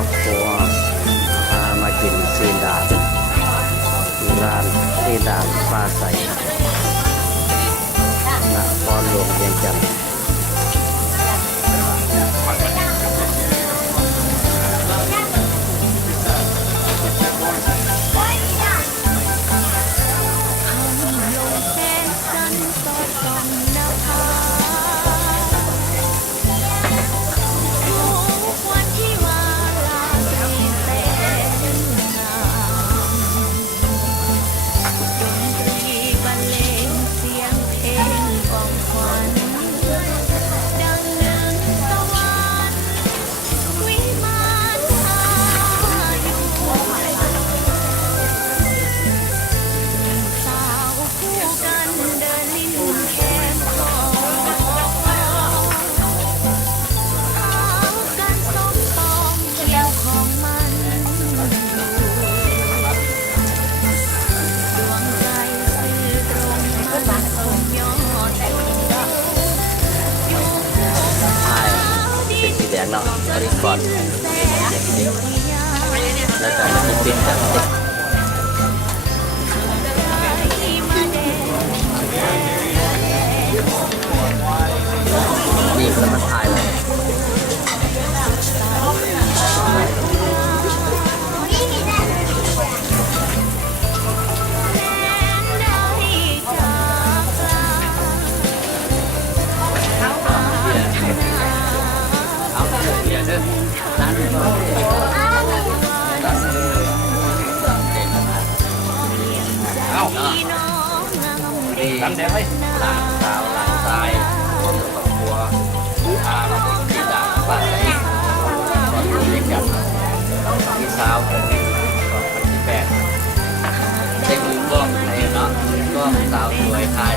อบครัวพามากินซีนดาดร้านซีนดาดปลาใสนครหลวงเวียงจันทร์แดงเนาะบริกรแล้วก็มากินปิ้งกันนี่คือมันถ่ายเลยทำเสียงไหมหลานสาวหลานชายครอบครัวพามาที่ด่านบ้านไหนตอนนี้เด็กกันที่เช้า2018ได้มือกล้องไทยเนาะกล้องสาวสวยไทย